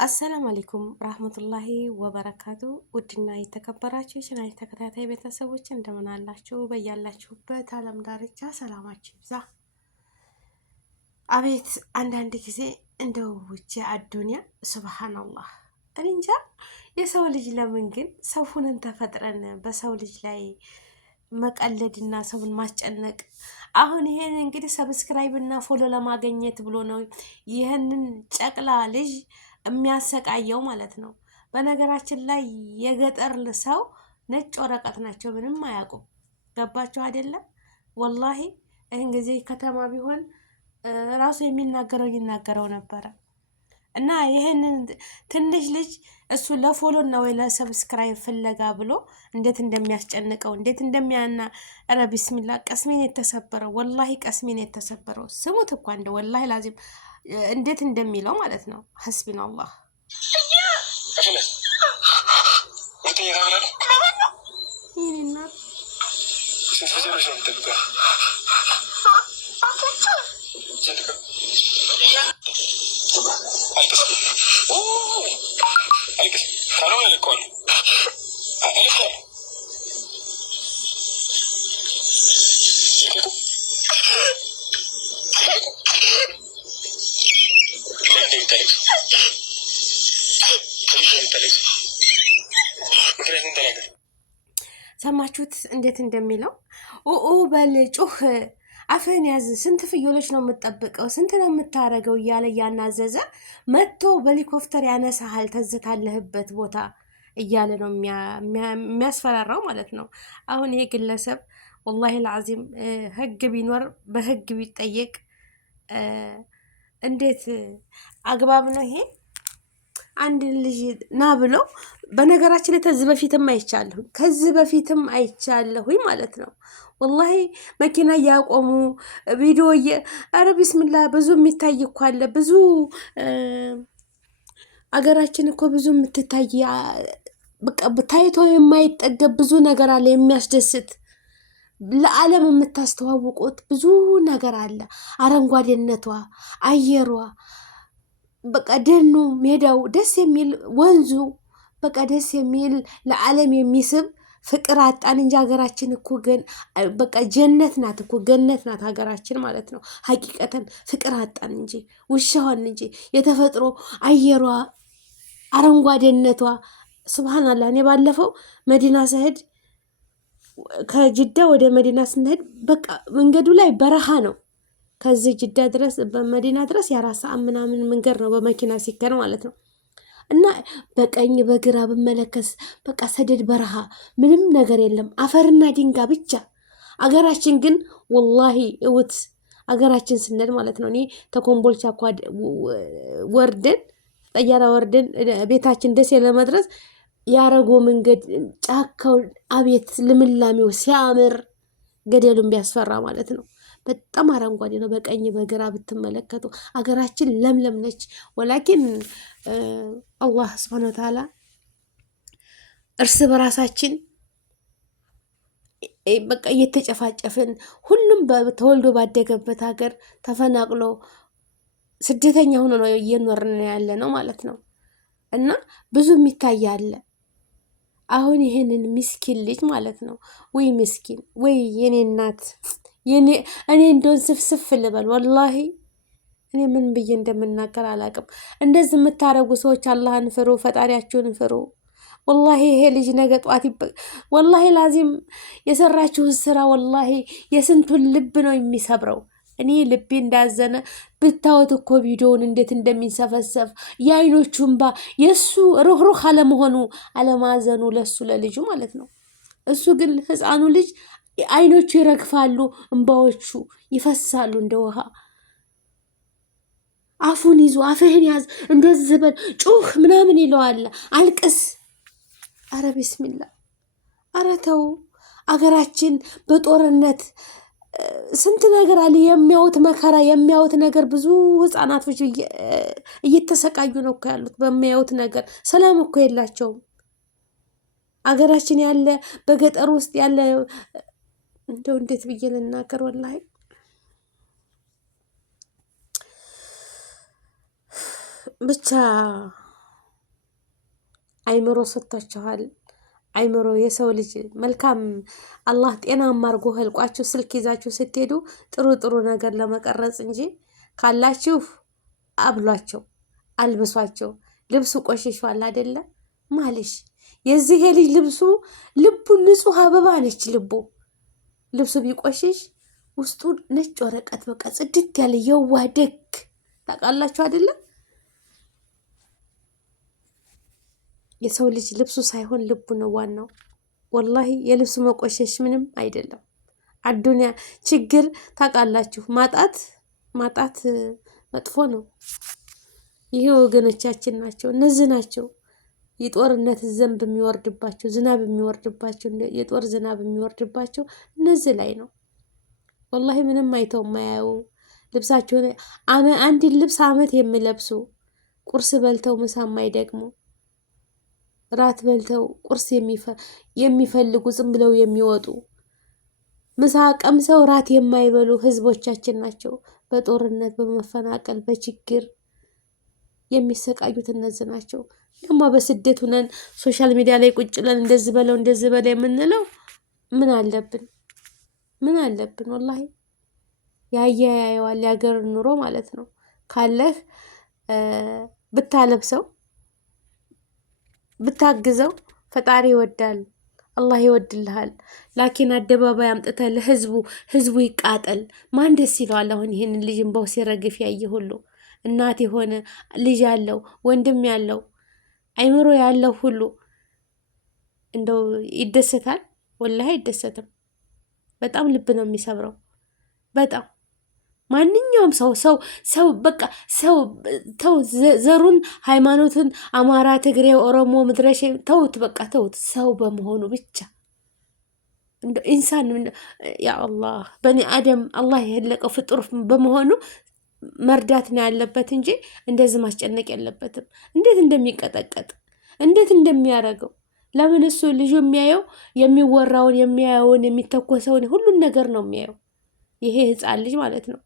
አሰላሙ አለይኩም ረህመቱላሂ ወበረካቱ። ውድና የተከበራችሁ የቻናሌ ተከታታይ ቤተሰቦች እንደምን አላችሁ? በያላችሁበት ዓለም ዳርቻ ሰላማችሁ ይብዛ። አቤት አንዳንድ ጊዜ እንደው ውጭ አዱንያ ሱብሃንአላህ። እኔ እንጃ የሰው ልጅ ለምን ግን ሰው ሁነን ተፈጥረን በሰው ልጅ ላይ መቀለድና ሰውን ማስጨነቅ። አሁን ይሄን እንግዲህ ሰብስክራይብ እና ፎሎ ለማግኘት ብሎ ነው ይህንን ጨቅላ ልጅ የሚያሰቃየው ማለት ነው። በነገራችን ላይ የገጠር ሰው ነጭ ወረቀት ናቸው፣ ምንም አያውቁም። ገባቸው አይደለም? ወላሂ ይህን ጊዜ ከተማ ቢሆን ራሱ ይናገረው ነበረ። እና ይህንን ትንሽ ልጅ እሱ ለፎሎ እና ወይ ለሰብስክራይብ ፍለጋ ብሎ እንዴት እንደሚያስጨንቀው እንዴት እንደሚያና ረ ቢስሚላ ቀስሜን የተሰበረው ወላሂ ቀስሜን የተሰበረው ስሙት እኮ እንደ ወላሂ ላዚም እንዴት እንደሚለው ማለት ነው። ሐስቢና አላህ ሰማችሁት እንዴት እንደሚለው? ኦ በል ጩህ፣ አፍህን ያዝ፣ ስንት ፍየሎች ነው የምትጠብቀው? ስንት ነው የምታረገው? እያለ እያናዘዘ መጥቶ በሄሊኮፕተር ያነሳሃል ተዝታለህበት ቦታ እያለ ነው የሚያስፈራራው ማለት ነው። አሁን ይሄ ግለሰብ ወላሂ ልዓዚም ህግ ቢኖር በህግ ቢጠየቅ እንዴት አግባብ ነው ይሄ? አንድ ልጅ ና ብሎ በነገራችን ላይ ከዚህ በፊትም አይቻለሁኝ ማለት ነው። ወላሂ መኪና እያቆሙ ቪዲዮ አረ ቢስሚላ ብዙ የሚታይ እኮ አለ። ብዙ አገራችን እኮ ብዙ የምትታይ በቃ ታይቶ የማይጠገብ ብዙ ነገር አለ። የሚያስደስት ለዓለም የምታስተዋውቁት ብዙ ነገር አለ። አረንጓዴነቷ፣ አየሯ፣ በቃ ደኑ፣ ሜዳው ደስ የሚል ወንዙ፣ በቃ ደስ የሚል ለዓለም የሚስብ ፍቅር አጣን እንጂ ሀገራችን እኮ በቃ ጀነት ናት እኮ ገነት ናት ሀገራችን ማለት ነው። ሀቂቀተን ፍቅር አጣን እንጂ ውሻዋን እንጂ የተፈጥሮ አየሯ፣ አረንጓዴነቷ ሱብሃንአላህ። እኔ ባለፈው መዲና ስሄድ ከጅዳ ወደ መዲና ስንሄድ በቃ መንገዱ ላይ በረሃ ነው። ከዚህ ጅዳ ድረስ በመዲና ድረስ የ4 ሰዓት ምናምን መንገድ ነው በመኪና ሲከር ማለት ነው። እና በቀኝ በግራ ብመለከስ በቃ ሰደድ በረሃ፣ ምንም ነገር የለም፣ አፈርና ድንጋይ ብቻ። አገራችን ግን ወላሂ እውት አገራችን ስንሄድ ማለት ነው። እኔ ተኮምቦልቻ እኮ ወርደን ጠያራ ወርደን ቤታችን ደሴ ለመድረስ ያረጎ መንገድ ጫካው አቤት ልምላሜው ሲያምር ገደሉን ቢያስፈራ ማለት ነው። በጣም አረንጓዴ ነው። በቀኝ በግራ ብትመለከቱ አገራችን ለምለም ነች። ወላኪን አላህ ስብሐነ ወተዓላ እርስ በራሳችን በቃ እየተጨፋጨፍን ሁሉም ተወልዶ ባደገበት ሀገር ተፈናቅሎ ስደተኛ ሆኖ ነው እየኖርን ያለ ነው ማለት ነው። እና ብዙ የሚታይ አለ። አሁን ይሄንን ምስኪን ልጅ ማለት ነው ወይ ምስኪን ወይ የኔ እናት እኔ እንደውን ስፍስፍ ልበል ወላሂ። እኔ ምን ብዬ እንደምናገር አላቅም። እንደዚህ የምታረጉ ሰዎች አላህን ፍሩ፣ ፈጣሪያችሁን ፍሩ። ወላሂ ይሄ ልጅ ነገ ጧት ወላሂ ላዚም የሰራችሁት ስራ ወላሂ የስንቱን ልብ ነው የሚሰብረው። እኔ ልቤ እንዳዘነ ብታወት እኮ ቪዲዮውን እንዴት እንደሚንሰፈሰፍ የአይኖቹ እንባ፣ የእሱ ሩህሩህ አለመሆኑ አለማዘኑ ለሱ ለልጁ ማለት ነው። እሱ ግን ህፃኑ ልጅ አይኖቹ ይረግፋሉ፣ እንባዎቹ ይፈሳሉ እንደ ውሃ። አፉን ይዞ አፍህን ያዝ፣ እንደዚህ በል ጩህ ምናምን ይለዋል፣ አልቅስ። አረ ቢስሚላ፣ አረ ተው። አገራችን በጦርነት ስንት ነገር አለ። የሚያዩት መከራ የሚያዩት ነገር ብዙ ህፃናቶች እየተሰቃዩ ነው እኮ ያሉት በሚያዩት ነገር። ሰላም እኮ የላቸውም። አገራችን ያለ በገጠር ውስጥ ያለ እንደው እንዴት ብዬ ልናገር? ወላሂ ብቻ አይምሮ ሰጥቷችኋል። አይምሮ የሰው ልጅ መልካም አላህ ጤናማ አድርጎ ህልቋችሁ ስልክ ይዛችሁ ስትሄዱ ጥሩ ጥሩ ነገር ለመቀረጽ እንጂ ካላችሁ አብሏቸው፣ አልብሷቸው። ልብሱ ቆሽሿል አይደለ ማለሽ የዚህ የልጅ ልቡ ንጹህ አበባ ነች። ልብሱ ቢቆሽሽ ውስጡ ነጭ ወረቀት በቃ ጽድት ያለ የዋህ ደግ ታውቃላችሁ አይደለም? የሰው ልጅ ልብሱ ሳይሆን ልቡ ነው ዋናው። ወላሂ የልብሱ መቆሸሽ ምንም አይደለም። አዱንያ ችግር ታውቃላችሁ፣ ማጣት መጥፎ ነው። ይሄ ወገኖቻችን ናቸው፣ እነዚህ ናቸው የጦርነት ዘንብ የሚወርድባቸው ዝናብ የሚወርድባቸው የጦር ዝናብ የሚወርድባቸው እነዚህ ላይ ነው። ወላሂ ምንም አይተው የማያዩ ልብሳቸውን አንድን ልብስ አመት የሚለብሱ ቁርስ በልተው ምሳ የማይደግሙ ራት በልተው ቁርስ የሚፈልጉ ዝም ብለው የሚወጡ ምሳ ቀምሰው ራት የማይበሉ ህዝቦቻችን ናቸው። በጦርነት በመፈናቀል በችግር የሚሰቃዩት እነዚህ ናቸው። ደግሞ በስደት ሁነን ሶሻል ሚዲያ ላይ ቁጭ ብለን እንደዚህ በለው የምንለው ምን አለብን? ወላሂ ያያየዋል ያገር ኑሮ ማለት ነው። ካለህ ብታለብሰው ብታግዘው ፈጣሪ ይወዳል፣ አላህ ይወድልሃል። ላኪን አደባባይ አምጥተህ ለህዝቡ ይቃጠል ማን ደስ ይለዋል? አሁን ይሄንን ልጅ እንባው ሲረግፍ ያየ ሁሉ እናት የሆነ ልጅ ያለው ወንድም ያለው አይምሮ ያለው ሁሉ እንደው ይደሰታል? ወላሂ አይደሰትም። በጣም ልብ ነው የሚሰብረው። በጣም ማንኛውም ሰው በቃ ተው፣ ዘሩን ሃይማኖትን፣ አማራ፣ ትግሬ፣ ኦሮሞ፣ ምድረሽ ተውት፣ በቃ ተውት። ሰው በመሆኑ ብቻ እንደ ኢንሳን ያ አላህ በኒ አደም አላህ የለቀው ፍጡር በመሆኑ መርዳት ነው ያለበት እንጂ እንደዚህ ማስጨነቅ የለበትም። እንዴት እንደሚቀጠቀጥ እንዴት እንደሚያደርገው ለምን እሱ ልጁ የሚያየው የሚወራውን የሚያየውን የሚተኮሰውን ሁሉን ነገር ነው የሚያየው። ይሄ ህፃን ልጅ ማለት ነው።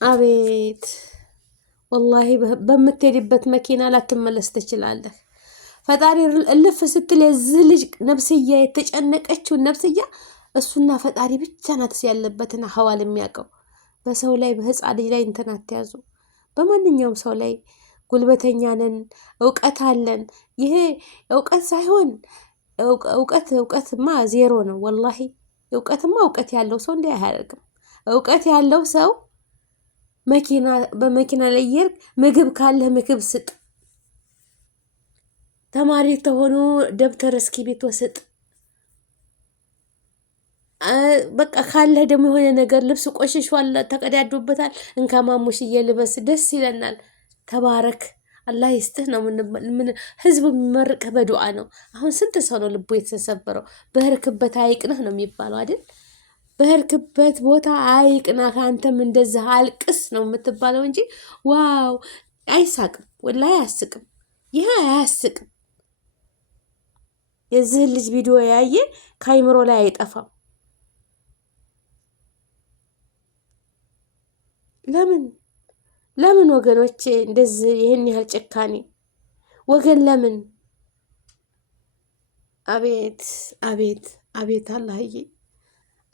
አቤት ወላሂ በምትሄድበት መኪና ላትመለስ ትችላለህ። ፈጣሪ እልፍ ስትል የዚህ ልጅ ነፍስያ የተጨነቀችውን ነፍስያ እሱና ፈጣሪ ብቻ ናት ያለበትን ሀዋል የሚያውቀው። በሰው ላይ በህፃን ልጅ ላይ እንትን አትያዙ። በማንኛውም ሰው ላይ ጉልበተኛ ነን፣ እውቀት አለን። ይሄ እውቀት ሳይሆን እውቀትማ ዜሮ ነው። ወላሂ እውቀት ያለው ሰው እንዲህ አያደርግም። እውቀት ያለው ሰው በመኪና ላይ እየሄድክ ምግብ ካለህ ምግብ ስጥ። ተማሪ ተሆኑ ደብተር እስክሪብቶ ስጥ። በቃ ካለህ ደግሞ የሆነ ነገር ልብስ ቆሽሿል፣ ተቀዳዶበታል፣ እንከማሙሽ እየልበስ ደስ ይለናል። ተባረክ አላህ ይስጥህ ነው። ህዝቡ የሚመርቅህ በዱዓ ነው። አሁን ስንት ሰው ነው ልቡ የተሰበረው? በህርክበት አይቅንህ ነው የሚባለው አይደል? በህርክበት ቦታ አይቅናህ፣ አንተም እንደዚህ አልቅስ ነው የምትባለው እንጂ ዋው አይሳቅም። ወላሂ አያስቅም። ይህ አያስቅም። የዚህን ልጅ ቪዲዮ ያየ ከአይምሮ ላይ አይጠፋም። ለምን ወገኖቼ እንደዚህ ይህን ያህል ጭካኔ? ወገን ለምን? አቤት አቤት አቤት! አላህዬ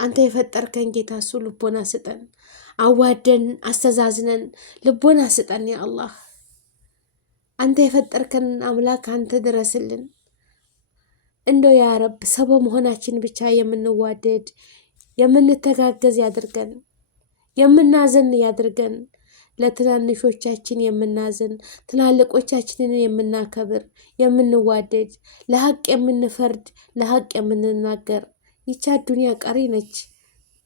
አንተ የፈጠርከን ጌታ እሱ ልቦና ስጠን፣ አዋደን አስተዛዝነን ልቦና ስጠን። ያ አላህ አንተ የፈጠርከን አምላክ አንተ ድረስልን። እንደው ያ ረብ ሰው በመሆናችን ብቻ የምንዋደድ የምንተጋገዝ ያድርገን፣ የምናዘን ያድርገን። ለትናንሾቻችን የምናዝን ትላልቆቻችንን የምናከብር የምንዋደድ ለሀቅ የምንፈርድ ለሀቅ የምንናገር። ይቻ ዱንያ ቀሪ ነች፣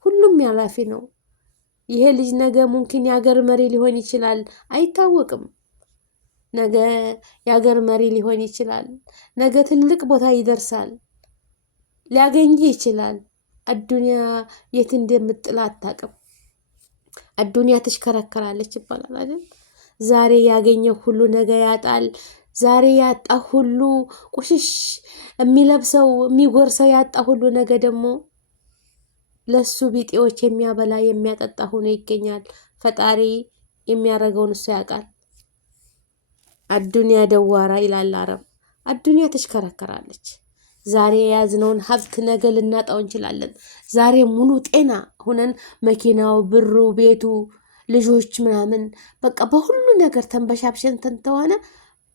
ሁሉም ያላፊ ነው። ይሄ ልጅ ነገ ሙምኪን የሀገር መሪ ሊሆን ይችላል፣ አይታወቅም። ነገ የሀገር መሪ ሊሆን ይችላል። ነገ ትልቅ ቦታ ይደርሳል፣ ሊያገኝህ ይችላል። አዱንያ የት እንደምጥላ አታውቅም። አዱንያ ትሽከረከራለች ይባላል አይደል? ዛሬ ያገኘው ሁሉ ነገ ያጣል። ዛሬ ያጣ ሁሉ ቁሽሽ የሚለብሰው የሚጎርሰው ያጣ ሁሉ ነገ ደግሞ ለሱ ቢጤዎች የሚያበላ የሚያጠጣ ሆኖ ይገኛል። ፈጣሪ የሚያደርገውን እሱ ያውቃል። አዱንያ ደዋራ ይላል አረብ። አዱንያ ተሽከረከራለች። ዛሬ የያዝነውን ሀብት ነገ ልናጣው እንችላለን። ዛሬ ሙሉ ጤና ሆነን መኪናው፣ ብሩ፣ ቤቱ፣ ልጆች ምናምን በቃ በሁሉ ነገር ተንበሻብሸን ተንተሆነ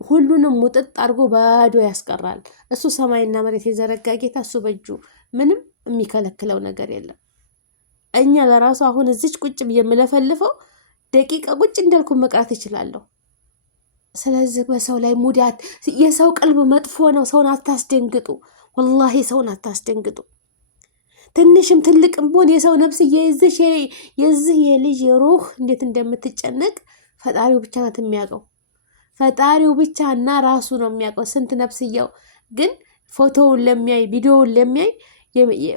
ሁሉንም ሙጥጥ አድርጎ ባዶ ያስቀራል። እሱ ሰማይና መሬት የዘረጋ ጌታ፣ እሱ በእጁ ምንም የሚከለክለው ነገር የለም። እኛ ለራሱ አሁን እዚች ቁጭ ብዬ የምለፈልፈው ደቂቃ ቁጭ እንዳልኩ መቅራት ይችላለሁ። ስለዚህ በሰው ላይ ሙዳት፣ የሰው ቀልብ መጥፎ ነው። ሰውን አታስደንግጡ፣ ወላሂ ሰውን አታስደንግጡ። ትንሽም ትልቅም ቢሆን የሰው ነፍስ የዚህ የልጅ የሩህ እንዴት እንደምትጨነቅ ፈጣሪው ብቻ ናት የሚያውቀው። ፈጣሪው ብቻ እና ራሱ ነው የሚያውቀው ስንት ነፍስየው። ግን ፎቶውን ለሚያይ ቪዲዮውን ለሚያይ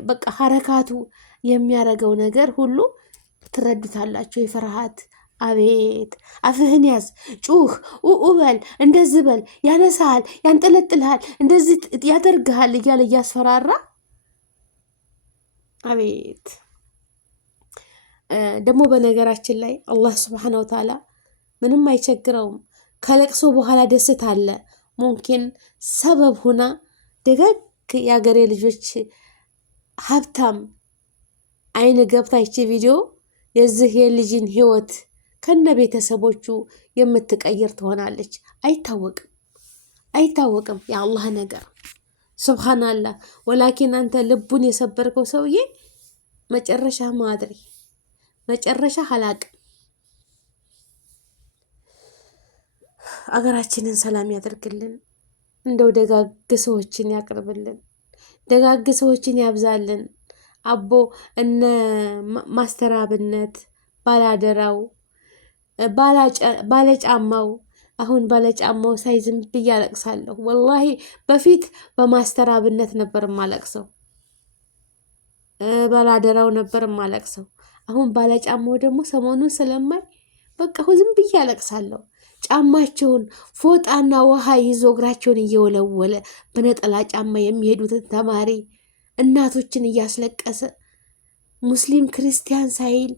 በቃ ሐረካቱ የሚያረገው ነገር ሁሉ ትረዱታላችሁ። የፍርሃት አቤት አፍህን ያዝ፣ ጩህ፣ በል፣ እንደዚህ በል፣ ያነሳሃል፣ ያንጠለጥልሃል፣ እንደዚህ ያደርግሃል እያለ እያስፈራራ አቤት። ደግሞ በነገራችን ላይ አላህ ስብሓነ ወተዓላ ምንም አይቸግረውም። ከለቅሶ በኋላ ደስታ አለ። ሙምኪን ሰበብ ሁና ደጋግ የአገሬ ልጆች ሀብታም አይን ገብታ ይቺ ቪዲዮ የዚህ የልጅን ህይወት ከነ ቤተሰቦቹ የምትቀይር ትሆናለች። አይታወቅም የአላህ ነገር ሱብሃንአላህ። ወላኪን አንተ ልቡን የሰበርከው ሰውዬ መጨረሻ ማድሪ መጨረሻ ሀላቅ። አገራችንን ሰላም ያደርግልን። እንደው ደጋግ ሰዎችን ያቅርብልን፣ ደጋግ ሰዎችን ያብዛልን። አቦ እነ ማስተር አብነት፣ ባላደራው፣ ባለጫማው አሁን ባለጫማው ሳይ ዝም ብዬ አለቅሳለሁ። ወላሂ በፊት በማስተር አብነት ነበር ማለቅሰው፣ ባላደራው ነበር ማለቅሰው። አሁን ባለጫማው ደግሞ ሰሞኑን ስለማይ በቃ ዝም ብዬ አለቅሳለሁ። ጫማቸውን ፎጣና ውሃ ይዞ እግራቸውን እየወለወለ በነጠላ ጫማ የሚሄዱትን ተማሪ እናቶችን እያስለቀሰ ሙስሊም ክርስቲያን ሳይል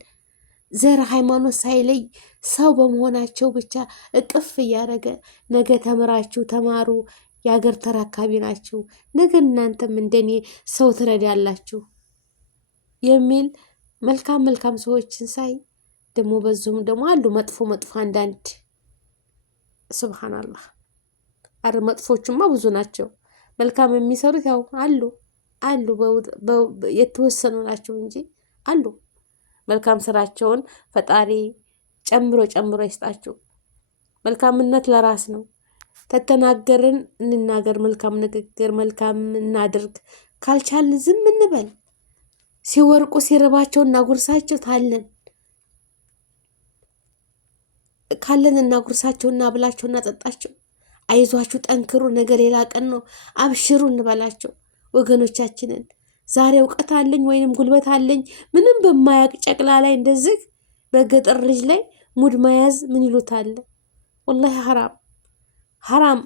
ዘር ሃይማኖት ሳይለይ ሰው በመሆናቸው ብቻ እቅፍ እያደረገ ነገ ተምራችሁ ተማሩ፣ የሀገር ተራካቢ ናችሁ፣ ነገ እናንተም እንደኔ ሰው ትረዳላችሁ የሚል መልካም ሰዎችን ሳይ ደግሞ በዙም ደግሞ አሉ መጥፎ አንዳንድ ሱብሃንአላህ። አረ መጥፎቹማ ብዙ ናቸው። መልካም የሚሰሩት ያው አሉ የተወሰኑ ናቸው እንጂ አሉ። መልካም ስራቸውን ፈጣሪ ጨምሮ ይስጣቸው። መልካምነት ለራስ ነው። ተተናገርን እንናገር፣ መልካም ንግግር፣ መልካም እናድርግ። ካልቻልን ዝም እንበል። ሲወርቁ ሲርባቸው እናጉርሳቸው፣ ካለን እናጉርሳቸው፣ እናብላቸው፣ እናጠጣቸው። አይዟችሁ፣ ጠንክሩ፣ ነገ ሌላ ቀን ነው፣ አብሽሩ እንበላቸው ወገኖቻችንን። ዛሬ እውቀት አለኝ ወይንም ጉልበት አለኝ ምንም በማያቅ ጨቅላ ላይ እንደዚህ በገጠር ልጅ ላይ ሙድ መያዝ ምን ይሉታል? ወላሂ ሐራም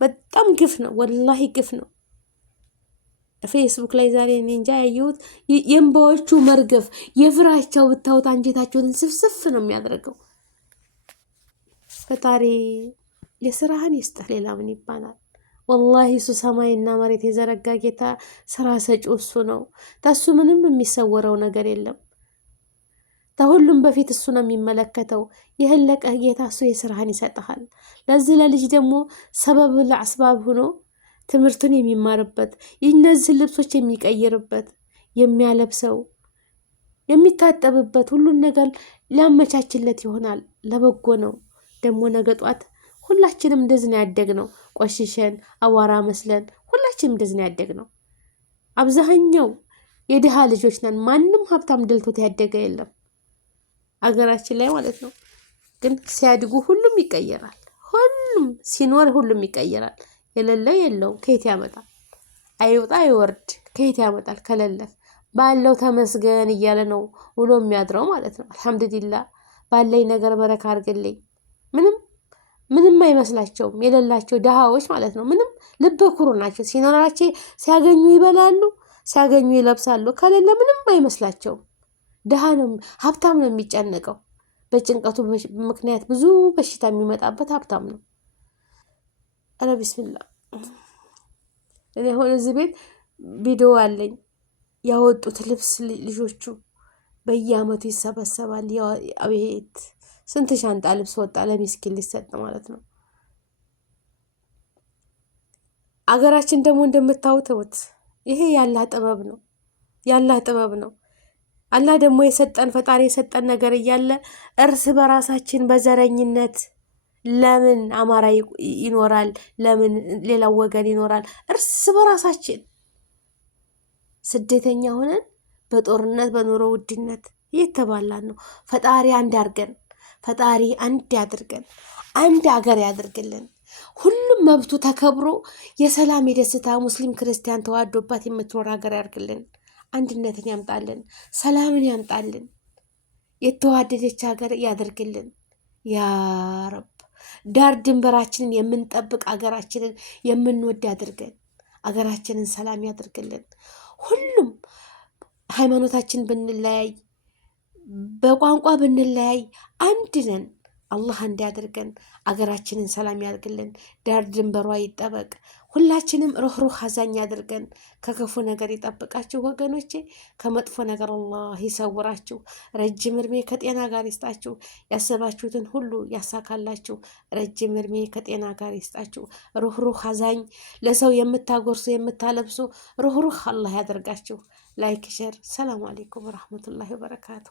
በጣም ግፍ ነው። ወላሂ ግፍ ነው። ፌስቡክ ላይ ዛሬ እኔ እንጃ ያየሁት የእንባዎቹ መርገፍ የፍራቸው ብታዩት አንጀታቸውን ስፍስፍ ነው የሚያደርገው። ፈጣሪ የስራህን ይስጥህ። ሌላ ምን ይባላል? ወላሂ እሱ ሰማይና መሬት የዘረጋ ጌታ ስራ ሰጪው እሱ ነው። ተሱ ምንም የሚሰወረው ነገር የለም። ከሁሉም በፊት እሱ ነው የሚመለከተው። የህለቀህ ጌታ እሱ የስራህን ይሰጥሃል። ለዚህ ለልጅ ደግሞ ሰበብ ለአስባብ ሆኖ ትምህርቱን የሚማርበት እነዚህ ልብሶች የሚቀይርበት የሚያለብሰው የሚታጠብበት ሁሉን ነገር ሊያመቻችለት ይሆናል። ለበጎ ነው። ደግሞ ነገ ጧት ሁላችንም እንደዚህ ነው ያደግነው። ቆሽሸን አዋራ መስለን ሁላችንም እንደዚህ ነው ያደግነው። አብዛኛው የድሃ ልጆች ነን። ማንም ሀብታም ደልቶት ያደገ የለም አገራችን ላይ ማለት ነው። ግን ሲያድጉ ሁሉም ይቀየራል። ሁሉም ሲኖር ሁሉም ይቀየራል። የሌለ የለውም። ከየት ያመጣል? አይወጣ አይወርድ ከየት ያመጣል? ከሌለ ባለው ተመስገን እያለ ነው ውሎ የሚያድረው ማለት ነው። አልሐምዱሊላህ ባለኝ ነገር በረካ አድርግልኝ። ምንም አይመስላቸውም። የሌላቸው ድሃዎች ማለት ነው። ምንም ልበ ኩሩ ናቸው። ሲኖራቸው ሲያገኙ ይበላሉ፣ ሲያገኙ ይለብሳሉ። ከሌለ ምንም አይመስላቸውም። ድሃ ነው ሀብታም ነው የሚጨነቀው። በጭንቀቱ ምክንያት ብዙ በሽታ የሚመጣበት ሀብታም ነው። አረ ቢስሚላ። እኔ አሁን እዚህ ቤት ቪዲዮ አለኝ ያወጡት ልብስ ልጆቹ በየአመቱ ይሰበሰባል። አቤት ስንት ሻንጣ ልብስ ወጣ ለሚስኪን ሊሰጥ ማለት ነው። አገራችን ደግሞ እንደምታውተውት ይሄ ያላህ ጥበብ ነው፣ ያላህ ጥበብ ነው። አላህ ደግሞ የሰጠን ፈጣሪ የሰጠን ነገር እያለ እርስ በራሳችን በዘረኝነት ለምን አማራ ይኖራል? ለምን ሌላው ወገን ይኖራል? እርስ በራሳችን ስደተኛ ሆነን በጦርነት በኑሮ ውድነት እየተባላን ነው። ፈጣሪ አንድ ያርገን፣ ፈጣሪ አንድ ያድርገን፣ አንድ አገር ያድርግልን። ሁሉም መብቱ ተከብሮ የሰላም የደስታ ሙስሊም ክርስቲያን ተዋዶባት የምትኖር ሀገር ያርግልን። አንድነትን ያምጣልን፣ ሰላምን ያምጣልን፣ የተዋደደች ሀገር ያደርግልን ያ ረብ። ዳር ድንበራችንን የምንጠብቅ አገራችንን የምንወድ ያድርገን፣ አገራችንን ሰላም ያድርግልን። ሁሉም ሃይማኖታችን ብንለያይ በቋንቋ ብንለያይ አንድ ነን። አላህ እንዲያደርገን አገራችንን ሰላም ያድርግልን። ዳር ድንበሯ ይጠበቅ። ሁላችንም ሩህሩህ አዛኝ ያድርገን። ከክፉ ነገር ይጠብቃችሁ ወገኖቼ፣ ከመጥፎ ነገር አላህ ይሰውራችሁ። ረጅም እድሜ ከጤና ጋር ይስጣችሁ። ያሰባችሁትን ሁሉ ያሳካላችሁ። ረጅም እድሜ ከጤና ጋር ይስጣችሁ። ሩህሩህ አዛኝ፣ ለሰው የምታጎርሱ የምታለብሱ ሩህሩህ አላህ ያደርጋችሁ። ላይክ ሸር። ሰላም አለይኩም ወራህመቱላሂ ወበረካቱ።